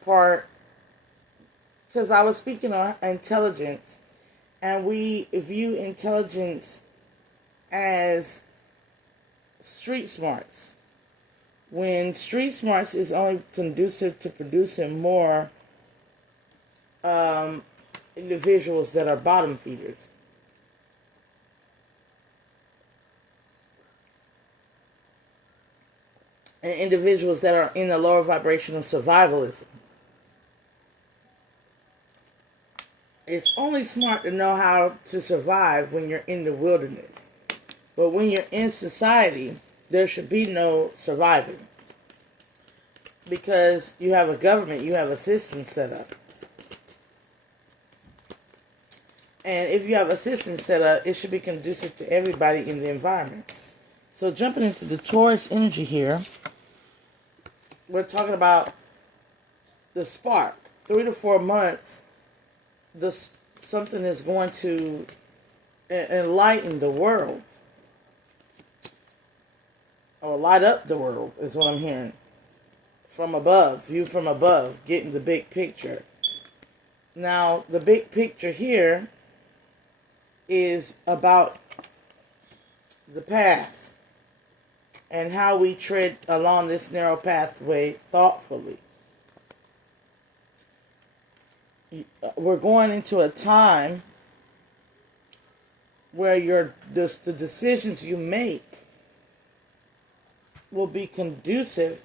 part, because I was speaking on intelligence, and we view intelligence as street smarts, when street smarts is only conducive to producing more individuals that are bottom feeders. And individuals that are in the lower vibration of survivalism. It's only smart to know how to survive when you're in the wilderness. But when you're in society, there should be no surviving. Because you have a government, you have a system set up. And if you have a system set up, it should be conducive to everybody in the environment. So jumping into the Taurus energy here, we're talking about the spark. 3 to 4 months, something is going to enlighten the world. Or light up the world, is what I'm hearing. From above, view from above, getting the big picture. Now, the big picture here is about the path and how we tread along this narrow pathway thoughtfully. We're going into a time where the decisions you make will be conducive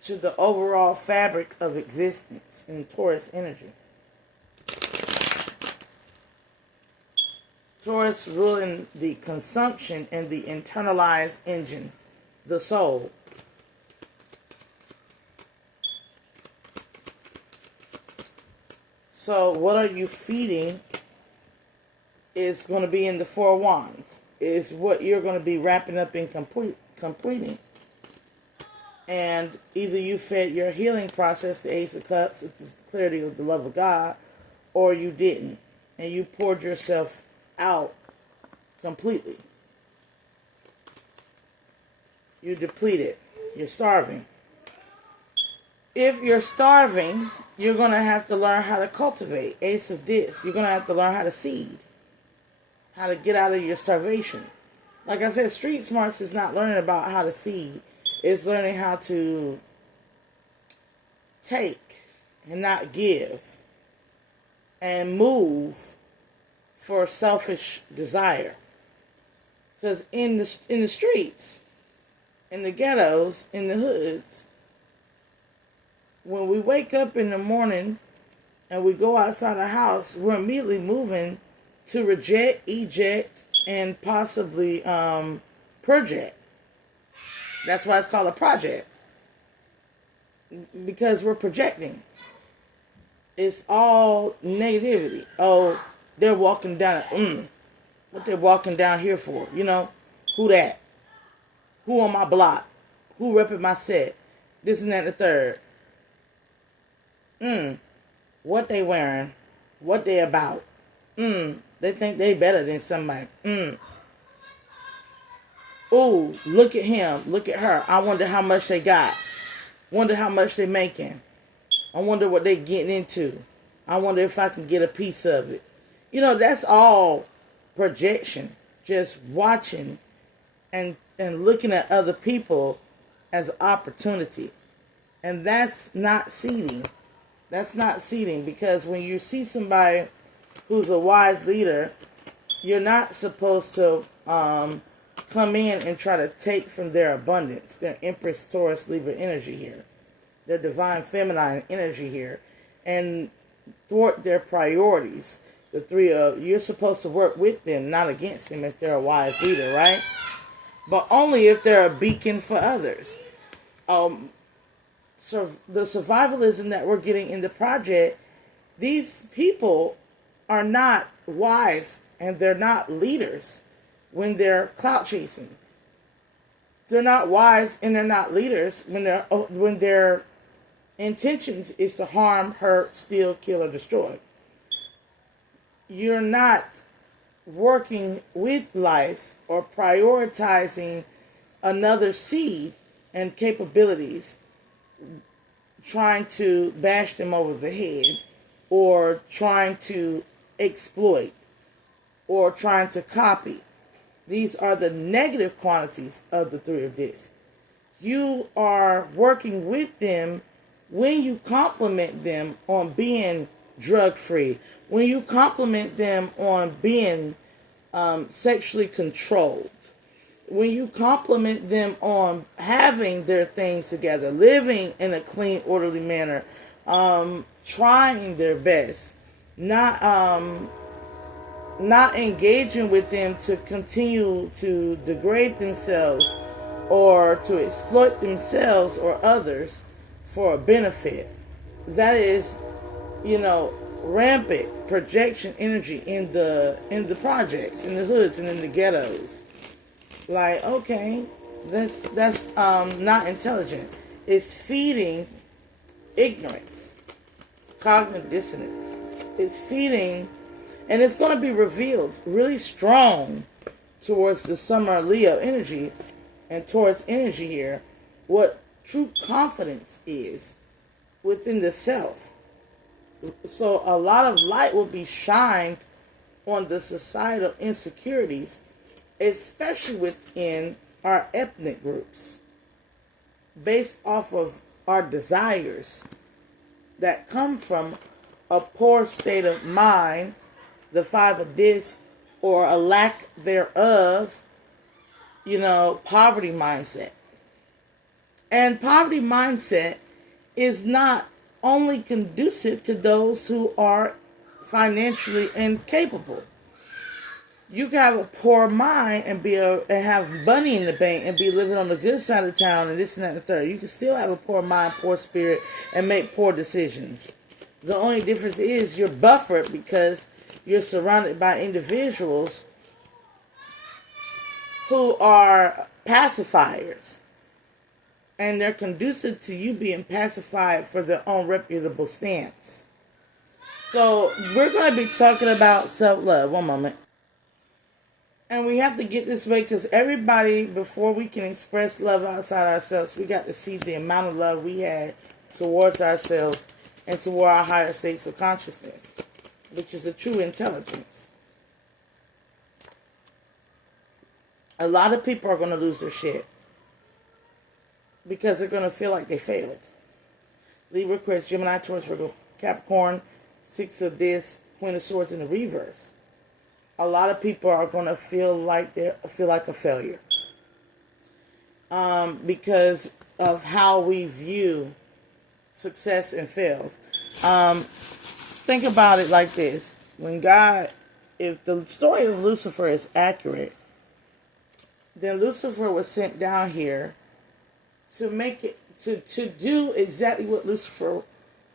to the overall fabric of existence in Taurus energy. Taurus ruling the consumption and the internalized engine, the soul. So what are you feeding is going to be in the 4 wands. Is what you're going to be wrapping up and completing. And either you fed your healing process, the Ace of Cups, which is the clarity of the love of God, or you didn't. And you poured yourself out completely. You're depleted. You're starving. If you're starving, you're going to have to learn how to cultivate. Ace of Discs. You're going to have to learn how to seed. How to get out of your starvation. Like I said, street smarts is not learning about how to seed. It's learning how to take and not give. And move for selfish desire. Because in the streets, in the ghettos, in the hoods, when we wake up in the morning and we go outside the house, we're immediately moving to reject, eject, and possibly project. That's why it's called a project. Because we're projecting. It's all negativity. Oh, they're walking down. What they're walking down here for? You know, who that? Who on my block? Who repping my set? This and that and the third. What they wearing? What they about? They think they better than somebody. Ooh, look at him. Look at her. I wonder how much they got. Wonder how much they making. I wonder what they getting into. I wonder if I can get a piece of it. You know, that's all projection. Just watching and looking at other people as opportunity. And that's not seeding. That's not seeding, because when you see somebody who's a wise leader, you're not supposed to come in and try to take from their abundance. Their Empress, Taurus, Libra energy here. Their divine feminine energy here. And thwart their priorities. The three of you're supposed to work with them, not against them if they're a wise leader, right? But only if they're a beacon for others. So the survivalism that we're getting in the project, these people are not wise and they're not leaders when they're clout chasing. They're not wise and they're not leaders when their intentions is to harm, hurt, steal, kill, or destroy. You're not working with life or prioritizing another seed and capabilities trying to bash them over the head, or trying to exploit, or trying to copy. These are the negative qualities of the Three of Discs. You are working with them when you compliment them on being drug-free, when you compliment them on being sexually controlled, when you compliment them on having their things together, living in a clean, orderly manner, trying their best, not engaging with them to continue to degrade themselves or to exploit themselves or others for a benefit. That is, rampant projection energy in the projects, in the hoods, and in the ghettos. Like, okay, that's not intelligent. It's feeding ignorance, cognitive dissonance. It's feeding, and it's going to be revealed really strong towards the summer Leo energy and Taurus energy here, what true confidence is within the self. So a lot of light will be shined on the societal insecurities, especially within our ethnic groups, based off of our desires that come from a poor state of mind, the Five of Discs, or a lack thereof, poverty mindset. And poverty mindset is not only conducive to those who are financially incapable. You can have a poor mind and have money in the bank and be living on the good side of town and this and that and the third. You can still have a poor mind, poor spirit, and make poor decisions. The only difference is you're buffered because you're surrounded by individuals who are pacifiers. And they're conducive to you being pacified for their own reputable stance. So we're going to be talking about self-love. One moment. And we have to get this way because everybody, before we can express love outside ourselves, we got to see the amount of love we had towards ourselves and toward our higher states of consciousness, which is the true intelligence. A lot of people are going to lose their shit because they're going to feel like they failed. Libra, Aquarius, Gemini, Taurus, Virgo, Capricorn, Six of Discs, Queen of Swords in the reverse. A lot of people are going to feel like a failure because of how we view success and fails. Think about it like this: if the story of Lucifer is accurate, then Lucifer was sent down here to make it to do exactly what Lucifer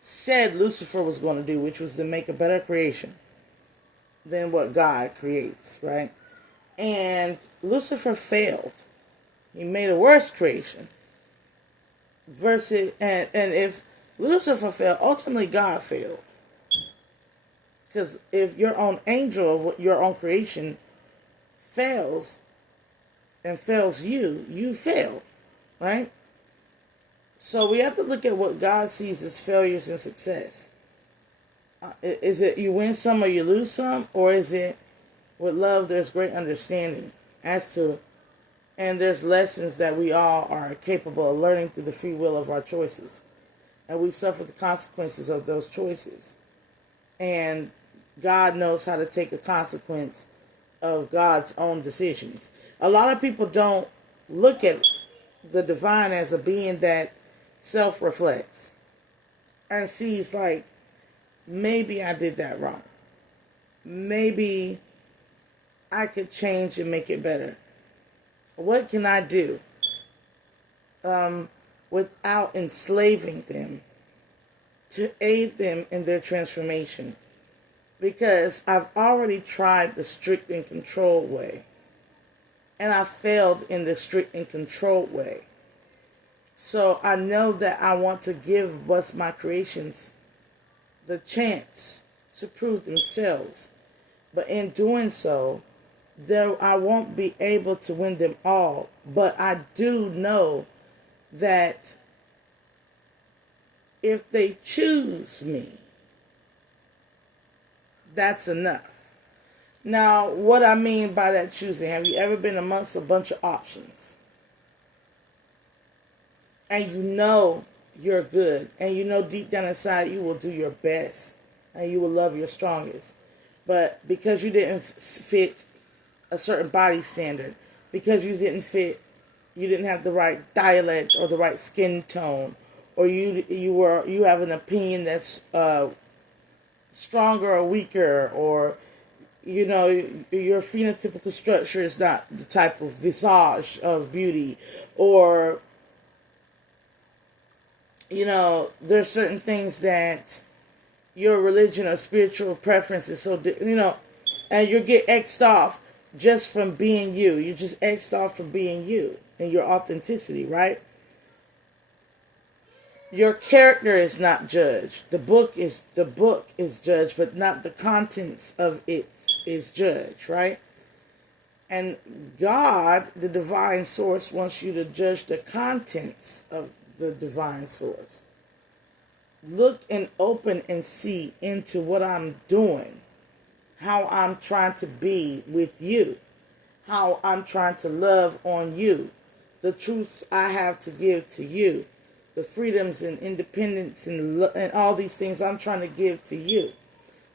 said Lucifer was going to do, which was to make a better creation than what God creates, right? And Lucifer failed. He made a worse creation. And if Lucifer failed, ultimately God failed. Because if your own angel of your own creation fails and fails you fail, right? So we have to look at what God sees as failures and success. Is it you win some or you lose some? Or is it with love there's great understanding and there's lessons that we all are capable of learning through the free will of our choices. And we suffer the consequences of those choices. And God knows how to take a consequence of God's own decisions. A lot of people don't look at the divine as a being that self-reflects and sees like, maybe I did that wrong. Maybe I could change and make it better. What can I do without enslaving them to aid them in their transformation? Because I've already tried the strict and controlled way. And I failed in the strict and controlled way. So I know that I want to give what's my creations the chance to prove themselves. But in doing so, I won't be able to win them all. But I do know that if they choose me, that's enough. Now, what I mean by that choosing, have you ever been amongst a bunch of options? And you know you're good. And you know deep down inside you will do your best. And you will love your strongest. But because you didn't fit a certain body standard, because you didn't have the right dialect or the right skin tone, or you have an opinion that's stronger or weaker, or your phenotypical structure is not the type of visage of beauty, or there's certain things that your religion or spiritual preference is so and you get X'd off just from being you. You just X'd off from being you and your authenticity, right? Your character is not judged. The book is judged, but not the contents of it is judged, right? And God, the divine source, wants you to judge the contents of the divine source. Look and open and see into what I'm doing, how I'm trying to be with you, how I'm trying to love on you, the truths I have to give to you, the freedoms and independence and all these things I'm trying to give to you.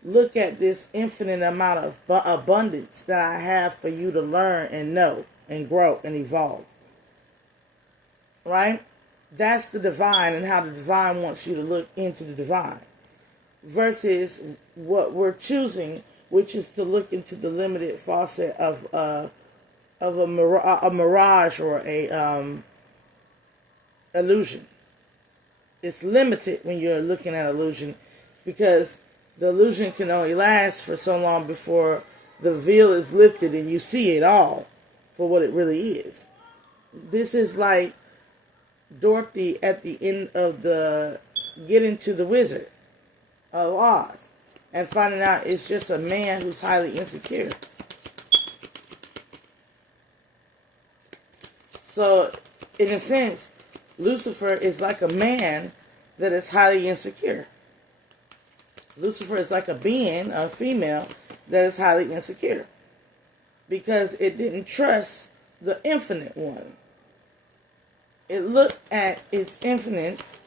Look at this infinite amount of abundance that I have for you to learn and know and grow and evolve. Right? That's the divine, and how the divine wants you to look into the divine. Versus what we're choosing, which is to look into the limited facet of a mirage or a illusion. It's limited when you're looking at illusion, because the illusion can only last for so long before the veil is lifted and you see it all for what it really is. This is like Dorothy at the end of the Getting to the Wizard of Oz and finding out it's just a man who's highly insecure. So, in a sense, Lucifer is like a man that is highly insecure. Lucifer is like a being, a female, that is highly insecure. Because it didn't trust the infinite one. It looked at its infinite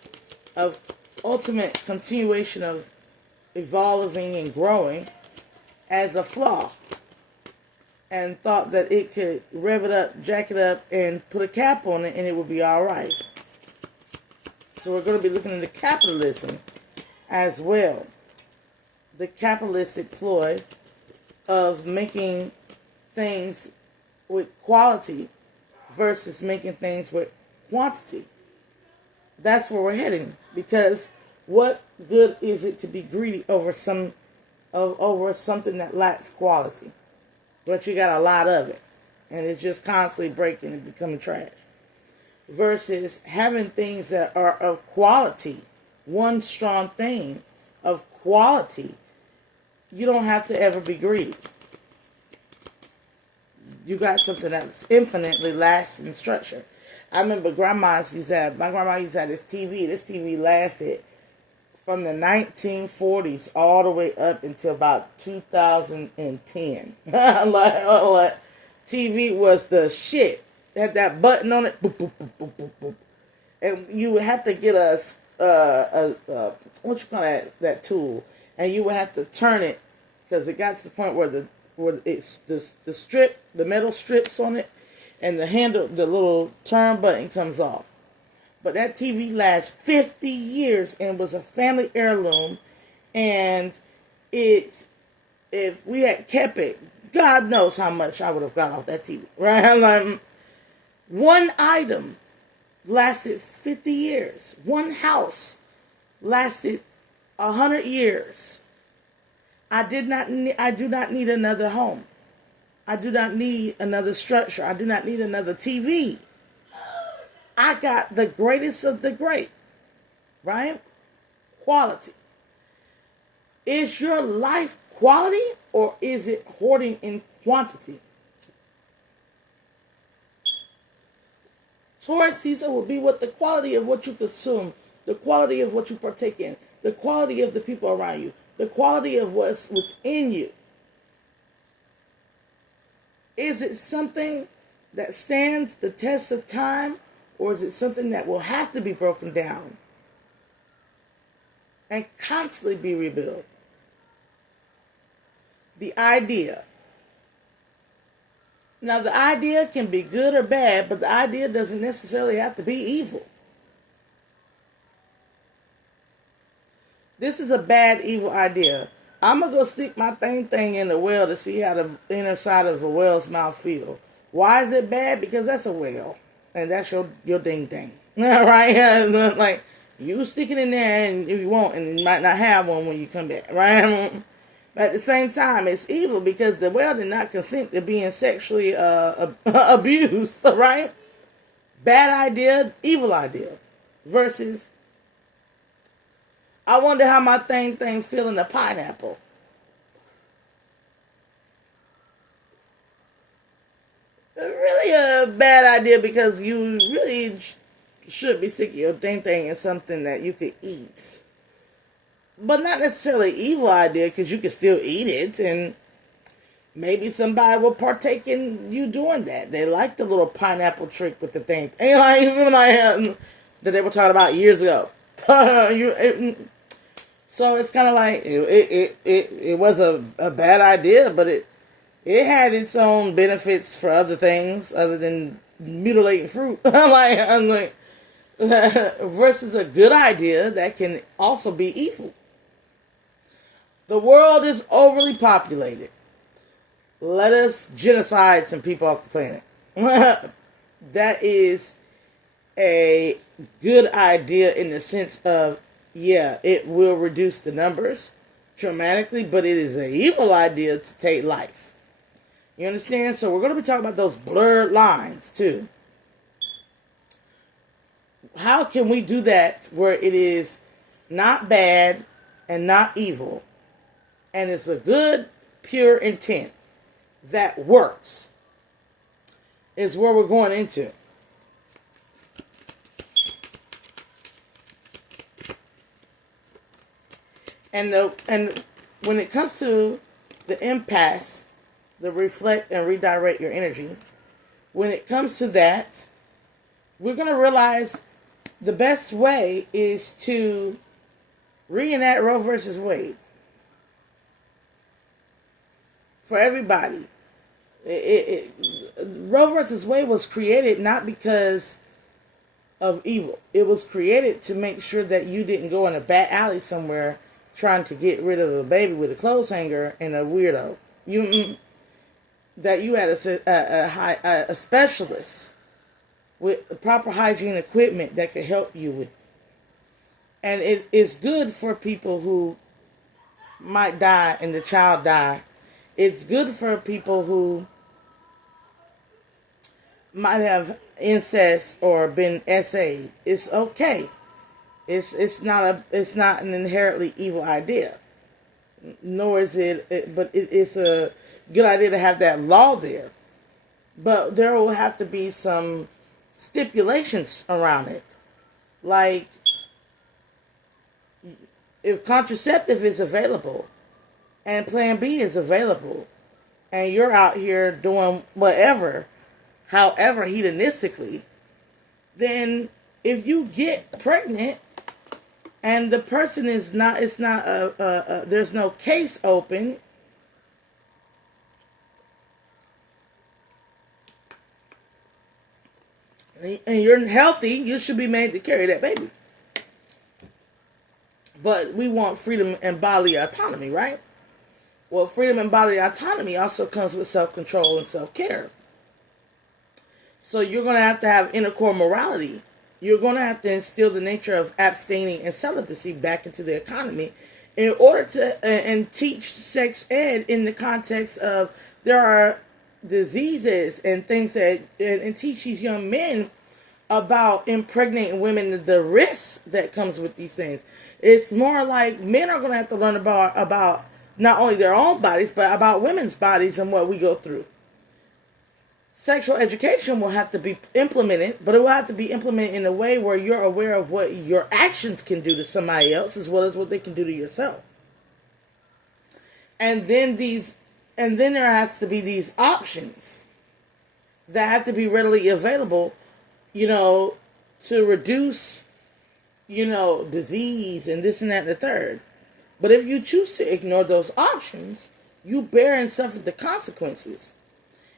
of ultimate continuation of evolving and growing as a flaw. And thought that it could rev it up, jack it up, and put a cap on it, and it would be all right. So we're going to be looking into capitalism as well. The capitalistic ploy of making things with quality versus making things with quantity. That's where we're heading. Because what good is it to be greedy over something that lacks quality? But you got a lot of it. And it's just constantly breaking and becoming trash. Versus having things that are of quality. One strong thing of quality. You don't have to ever be greedy. You got something that's infinitely lasting structure. I remember my grandma used to have this TV. This TV lasted from the 1940s all the way up until about 2010. like, TV was the shit. It had that button on it. Boop, boop, boop, boop, boop, boop. And you would have to get that tool. And you would have to turn it, because it got to the point where the metal strips on it, and the handle, the little turn button comes off. But that TV lasts 50 years and was a family heirloom. And if we had kept it, God knows how much I would have got off that TV. Right? Like, one item lasted 50 years. One house lasted 100 years. I do not need another home. I do not need another structure. I do not need another TV. I got the greatest of the great. Right? Quality. Is your life quality, or is it hoarding in quantity? Taurus season will be what the quality of what you consume. the quality of what you partake in, the quality of the people around you, the quality of what's within you. Is it something that stands the test of time, or is it something that will have to be broken down and constantly be rebuilt? The idea. Now, the idea can be good or bad, but the idea doesn't necessarily have to be evil. This is a bad, evil idea. I'm going to go stick my thing in the well to see how the inner side of a whale's mouth feel. Why is it bad? Because that's a whale. And that's your ding ding. Right? Like, you stick it in there and if you want, and you might not have one when you come back. Right? But at the same time, it's evil because the whale did not consent to being sexually abused. Right? Bad idea, evil idea. Versus, I wonder how my thing feel in the pineapple. Really a bad idea because you really should be sticking your thing in something that you could eat. But not necessarily evil idea because you can still eat it, and maybe somebody will partake in you doing that. They like the little pineapple trick with the thing. That they were talking about years ago. So it's kind of like it was a bad idea, but it had its own benefits for other things other than mutilating fruit. Versus a good idea that can also be evil. The world is overly populated. Let us genocide some people off the planet. That is a good idea in the sense of, yeah, it will reduce the numbers dramatically, but it is an evil idea to take life. You understand? So we're going to be talking about those blurred lines too. How can we do that where it is not bad and not evil, and it's a good, pure intent that works, is where we're going into. And when it comes to the impasse, the reflect and redirect your energy, when it comes to that, we're going to realize the best way is to reenact Roe versus Wade. For everybody. Roe versus Wade was created not because of evil. It was created to make sure that you didn't go in a back alley somewhere trying to get rid of a baby with a clothes hanger and a weirdo. That you had a specialist with proper hygiene equipment that could help you with. And it is good for people who might die and the child die. It's good for people who might have incest or been SA'd. It's okay. It's not an inherently evil idea. Nor is but it's a good idea to have that law there. But there will have to be some stipulations around it. Like, if contraceptive is available and Plan B is available and you're out here doing whatever, however hedonistically, then if you get pregnant and the person is not, there's no case open, and you're healthy, you should be made to carry that baby. But we want freedom and bodily autonomy, right? Well, freedom and bodily autonomy also comes with self-control and self-care. So you're going to have inner core morality. You're going to have to instill the nature of abstaining and celibacy back into the economy in order to and teach sex ed in the context of there are diseases and things that and teach these young men about impregnating women, the risks that comes with these things. It's more like men are going to have to learn about not only their own bodies, but about women's bodies and what we go through. Sexual education will have to be implemented, but it will have to be implemented in a way where you're aware of what your actions can do to somebody else as well as what they can do to yourself. And then there has to be these options that have to be readily available, to reduce, disease and this and that and the third. But if you choose to ignore those options, you bear and suffer the consequences.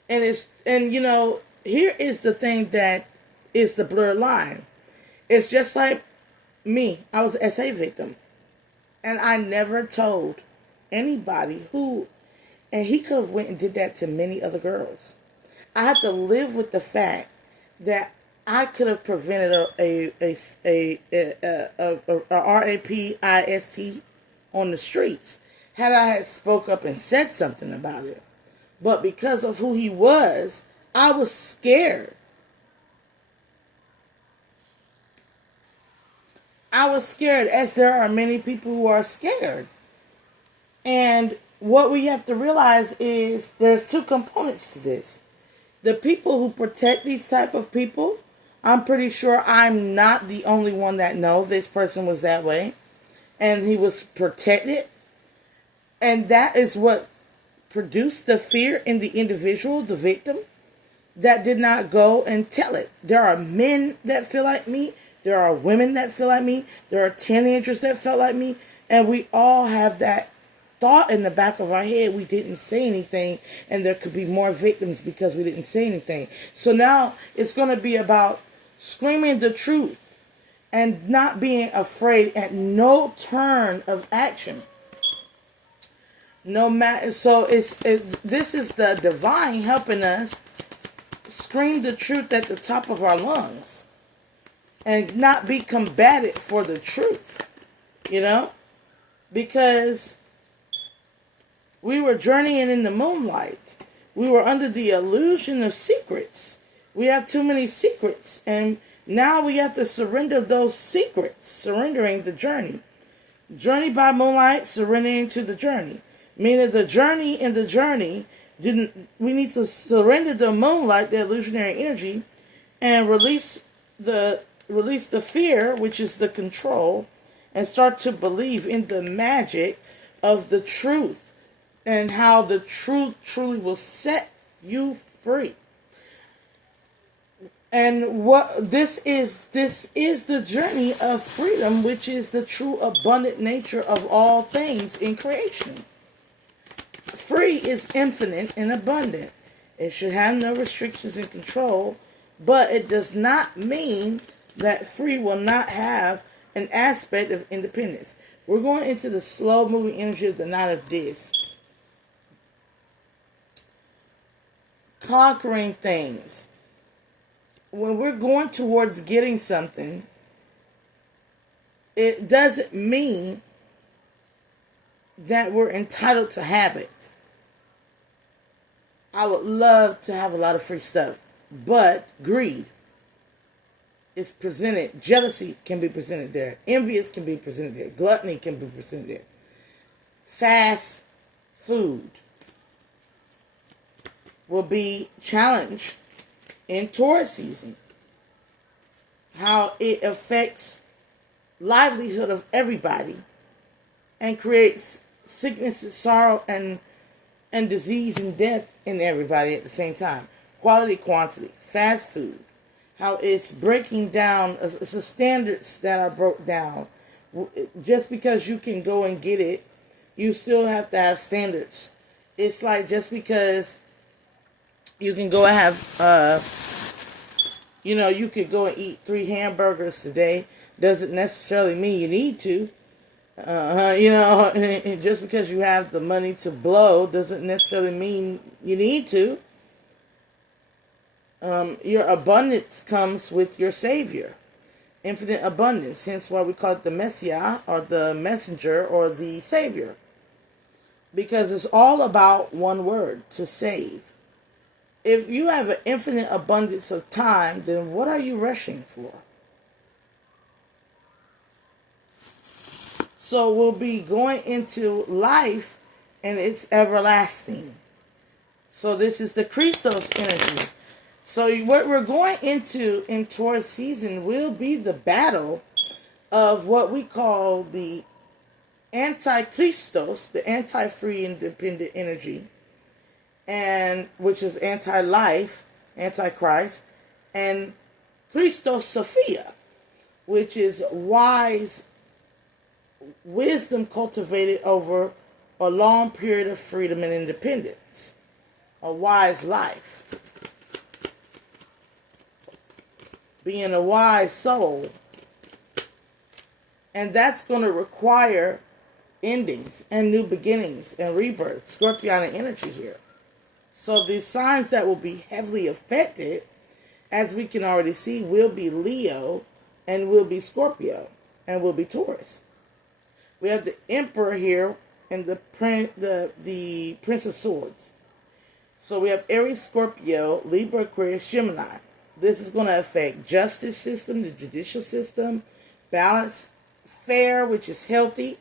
And here is the thing that is the blurred line. It's just like me. I was an SA victim. And I never told anybody who, and he could have went and did that to many other girls. I had to live with the fact that I could have prevented a rapist on the streets had I had spoke up and said something about it. But because of who he was, I was scared. I was scared, as there are many people who are scared. And what we have to realize is there's two components to this. The people who protect these type of people, I'm pretty sure I'm not the only one that know this person was that way. And he was protected. And that is what produced the fear in the individual, the victim, that did not go and tell it. There are men that feel like me. There are women that feel like me. There are teenagers that felt like me. And we all have that thought in the back of our head. We didn't say anything. And there could be more victims because we didn't say anything. So now it's going to be about screaming the truth and not being afraid at no turn of action. No matter, so this is the divine helping us scream the truth at the top of our lungs and not be combated for the truth, because we were journeying in the moonlight. We were under the illusion of secrets. We have too many secrets, and now we have to surrender those secrets, surrendering the journey. Journey by moonlight, surrendering to the journey. Meaning the journey in the journey, we need to surrender the moonlight, the illusionary energy, and release the fear, which is the control, and start to believe in the magic of the truth and how the truth truly will set you free. And what this is the journey of freedom, which is the true abundant nature of all things in creation. Free is infinite and abundant. It should have no restrictions and control, but it does not mean that free will not have an aspect of independence. We're going into the slow moving energy of the Nine of Discs. Conquering things. When we're going towards getting something, it doesn't mean that we're entitled to have it. I would love to have a lot of free stuff, but greed is presented. Jealousy can be presented there. Envious can be presented there. Gluttony can be presented there. Fast food will be challenged in Taurus season. How it affects livelihood of everybody and creates sickness, sorrow, and disease and death in everybody at the same time. Quality, quantity, fast food. How it's breaking down, it's the standards that are broke down. Just because you can go and get it, you still have to have standards. It's like just because you can go and have, you could go and eat 3 hamburgers today, doesn't necessarily mean you need to. Just because you have the money to blow doesn't necessarily mean you need to. Your abundance comes with your Savior. Infinite abundance. Hence why we call it the Messiah or the messenger or the Savior. Because it's all about one word, to save. If you have an infinite abundance of time, then what are you rushing for? So we'll be going into life and it's everlasting. So this is the Christos energy. So what we're going into in Taurus season will be the battle of what we call the anti-Christos, the anti-free independent energy, and which is anti-life, anti-Christ, and Christos Sophia, which is wise wisdom cultivated over a long period of freedom and independence, a wise life, being a wise soul. And that's going to require endings and new beginnings and rebirth, Scorpionic energy here. So the signs that will be heavily affected, as we can already see, will be Leo and will be Scorpio and will be Taurus. We have the Emperor here and the Prince of Swords. So we have Aries, Scorpio, Libra, Aquarius, Gemini. This is going to affect justice system, the judicial system, balance, fair, which is healthy.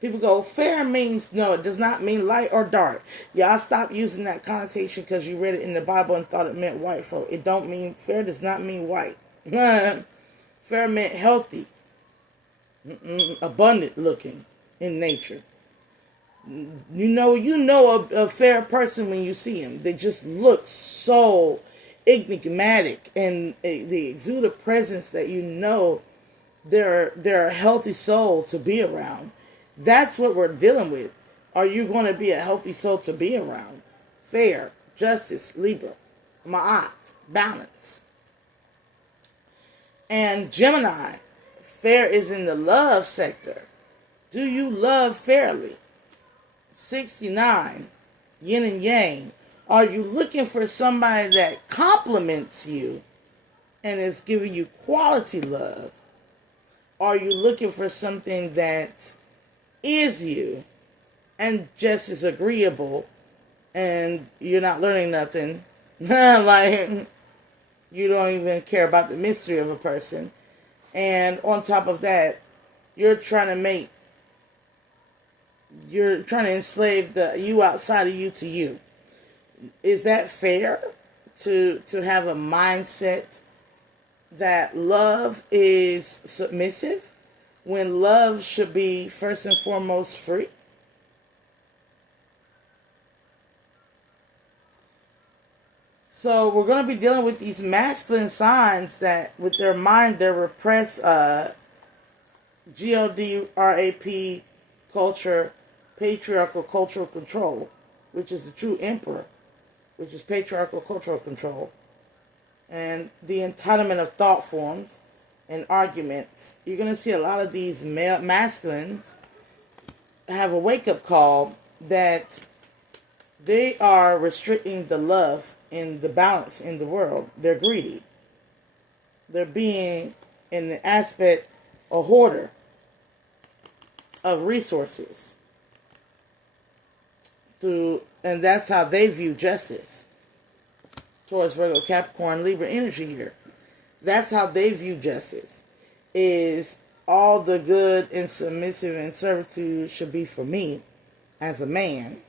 People go, fair means, no, it does not mean light or dark. Y'all stop using that connotation because you read it in the Bible and thought it meant white folk. It don't mean, fair does not mean white. Fair meant healthy, abundant looking in nature. You know a fair person when you see him. They just look so enigmatic, and they exude a presence that you know they're a healthy soul to be around. That's what we're dealing with. Are you going to be a healthy soul to be around? Fair, justice, Libra, Ma'at, balance. And Gemini, fair is in the love sector. Do you love fairly? 69, yin and yang. Are you looking for somebody that compliments you and is giving you quality love? Are you looking for something that is you and just is agreeable and you're not learning nothing? Like, you don't even care about the mystery of a person. And on top of that, you're trying to enslave the you outside of you to you. Is that fair to have a mindset that love is submissive when love should be first and foremost free? So we're going to be dealing with these masculine signs that with their mind, they repress GODRAP culture, patriarchal cultural control, which is the true emperor, which is patriarchal cultural control, and the entitlement of thought forms and arguments. You're going to see a lot of these masculines have a wake-up call that they are restricting the love and the balance in the world. They're greedy. They're being, in the aspect, a hoarder of resources. And that's how they view justice. Taurus, Virgo, Capricorn, Libra energy here. That's how they view justice. Is all the good and submissive and servitude should be for me as a man.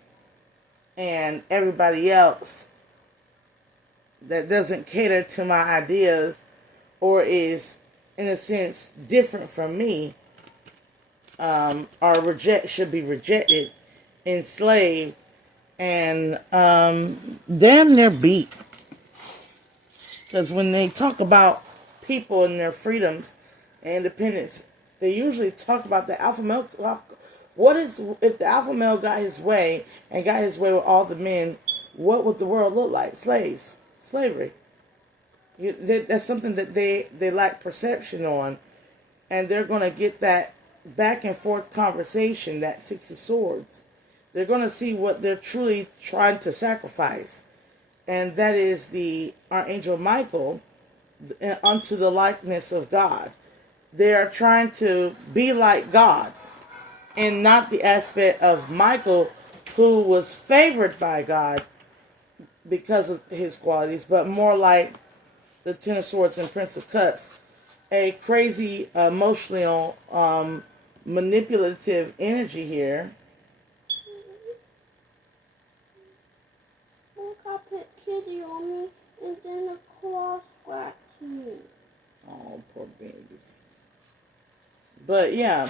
And everybody else that doesn't cater to my ideas or is, in a sense, different from me, should be rejected, enslaved, and damn near beat. Because when they talk about people and their freedoms and independence, they usually talk about the alpha male. If the alpha male got his way and got his way with all the men, what would the world look like? Slavery. That's something that they lack perception on, and they're going to get that back and forth conversation, that Six of Swords. They're going to see what they're truly trying to sacrifice, and that is the Archangel Michael unto the likeness of God. They are trying to be like God, and not the aspect of Michael, who was favored by God because of his qualities, but more like the Ten of Swords and Prince of Cups, a crazy, emotional, manipulative energy here. Look, I put kitty on me. And then a claw scratched me. Oh, poor babies. But yeah,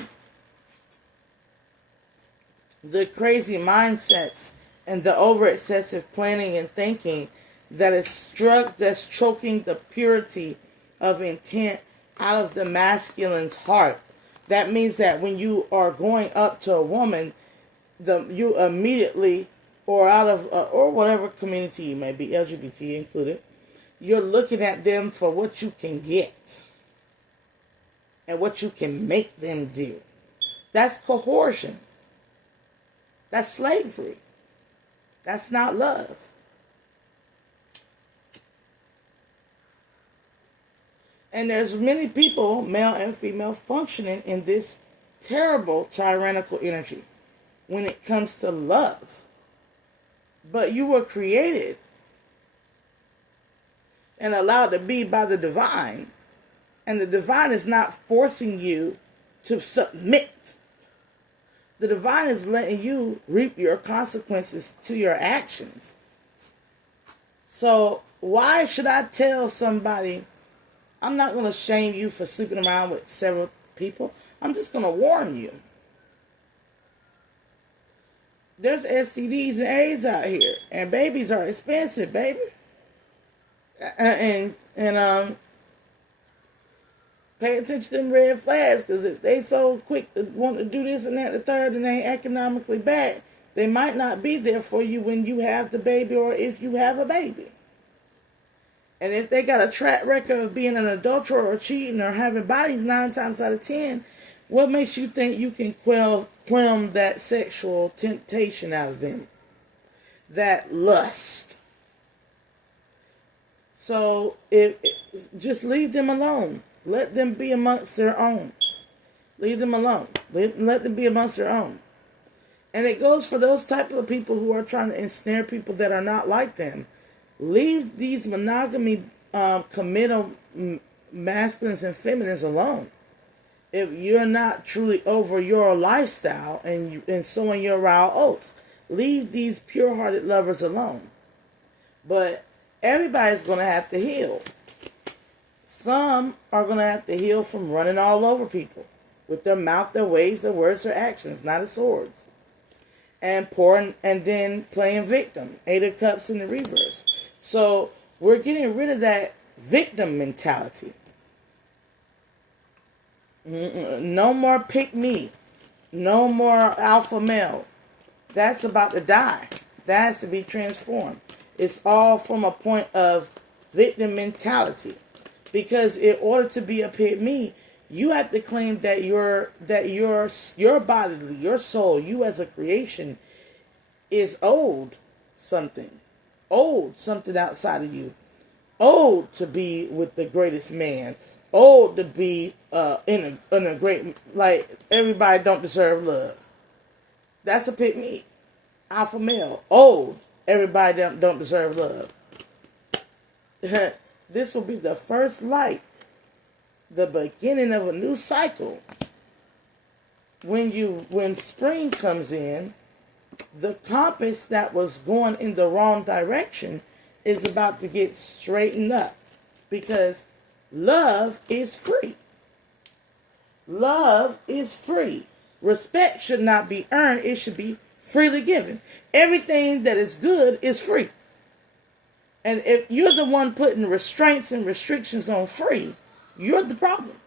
the crazy mindsets and the over excessive planning and thinking that's choking the purity of intent out of the masculine's heart. That means that when you are going up to a woman, you immediately, or out of or whatever community you may be, LGBT included, you're looking at them for what you can get and what you can make them do. That's coercion. That's slavery. That's not love. And there's many people, male and female, functioning in this terrible tyrannical energy when it comes to love. But you were created and allowed to be by the divine. And the divine is not forcing you to submit. The divine is letting you reap your consequences to your actions. So why should I tell somebody, I'm not going to shame you for sleeping around with several people. I'm just going to warn you. There's STDs and AIDS out here. And babies are expensive, baby. And pay attention to them red flags, because if they so quick to want to do this and that and the third and they ain't economically back, they might not be there for you when you have the baby or if you have a baby. And if they got a track record of being an adulterer or cheating or having bodies 9 times out of 10, what makes you think you can quell that sexual temptation out of them? That lust. So just leave them alone. Let them be amongst their own. Leave them alone. Let them be amongst their own. And it goes for those type of people who are trying to ensnare people that are not like them. Leave these monogamy committal masculines and feminines alone. If you're not truly over your lifestyle and sowing your raw oats, leave these pure-hearted lovers alone. But everybody's going to have to heal. Some are going to have to heal from running all over people with their mouth, their ways, their words, their actions, not as swords. And then playing victim. 8 of Cups in the reverse. So we're getting rid of that victim mentality. No more pick me. No more alpha male. That's about to die. That has to be transformed. It's all from a point of victim mentality. Because in order to be a pick me, you have to claim that your bodily, your soul, you as a creation is owed something. Owed something outside of you. Owed to be with the greatest man. Owed to be in a great, like, everybody don't deserve love. That's a pick me. Alpha male. Owed. Everybody don't deserve love. This will be the first light, the beginning of a new cycle. When spring comes in, the compass that was going in the wrong direction is about to get straightened up, because love is free. Love is free. Respect should not be earned. It should be freely given. Everything that is good is free. And if you're the one putting restraints and restrictions on free, you're the problem.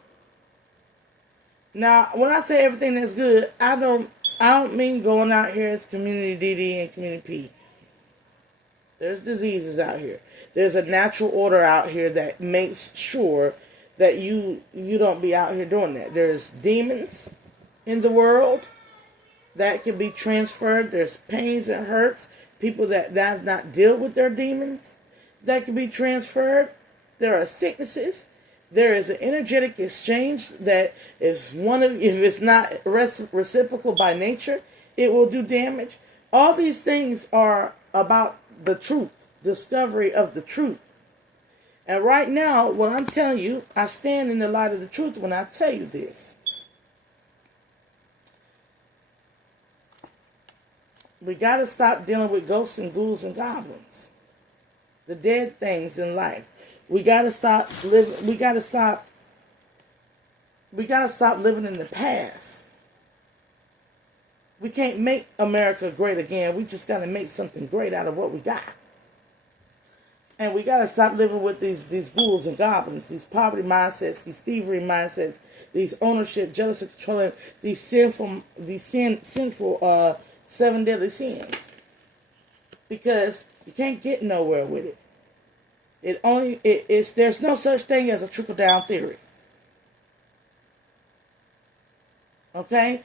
Now, when I say everything that's good, I don't mean going out here as community DD and community P. There's diseases out here. There's a natural order out here that makes sure that you don't be out here doing that. There's demons in the world that can be transferred. There's pains and hurts. People that have not dealt with their demons that can be transferred. There are sicknesses. There is an energetic exchange that if it's not reciprocal by nature, it will do damage. All these things are about the truth, discovery of the truth. And right now, what I'm telling you, I stand in the light of the truth when I tell you this. We got to stop dealing with ghosts and ghouls and goblins. the dead things in life. We gotta stop living. We gotta stop living in the past. We can't make America great again. We just gotta make something great out of what we got. And we gotta stop living with these ghouls and goblins, these poverty mindsets, these thievery mindsets, these ownership, jealousy, controlling, these sinful 7 deadly sins. Because you can't get nowhere with it. There's no such thing as a trickle down theory. Okay?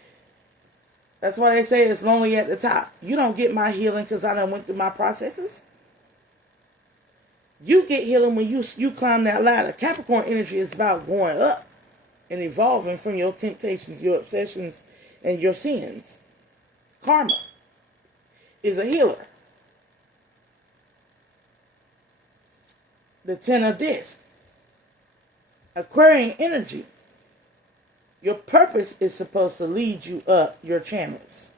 That's why they say it's lonely at the top. You don't get my healing because I done went through my processes. You get healing when you climb that ladder. Capricorn energy is about going up and evolving from your temptations, your obsessions, and your sins. Karma is a healer. The 10 of disc. Aquarian energy. Your purpose is supposed to lead you up your channels.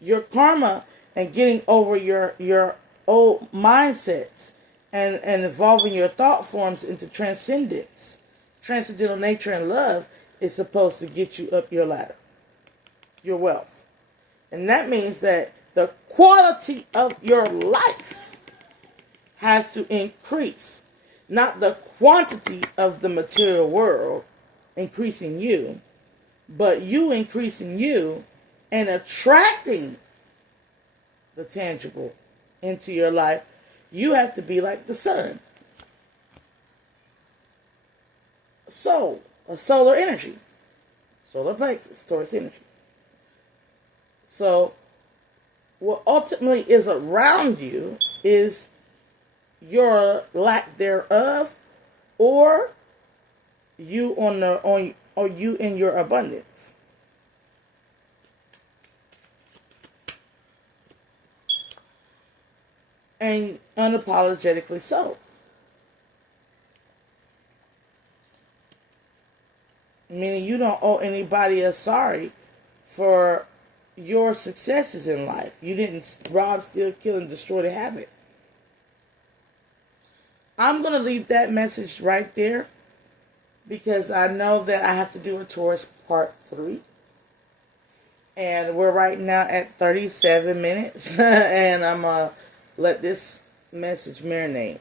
Your karma and getting over your old mindsets and evolving your thought forms into transcendence, transcendental nature and love is supposed to get you up your ladder, your wealth. And that means that the quality of your life has to increase, not the quantity of the material world increasing you, but you increasing you and attracting the tangible into your life. You have to be like the sun. Soul, a solar energy. Solar plexus, Taurus energy. So, what ultimately is around you is your lack thereof, or you or you in your abundance. And unapologetically so. Meaning you don't owe anybody a sorry for your successes in life. You didn't rob, steal, kill, and destroy the habit. I'm going to leave that message right there because I know that I have to do a Taurus part 3. And we're right now at 37 minutes. And I'm going to let this message marinate.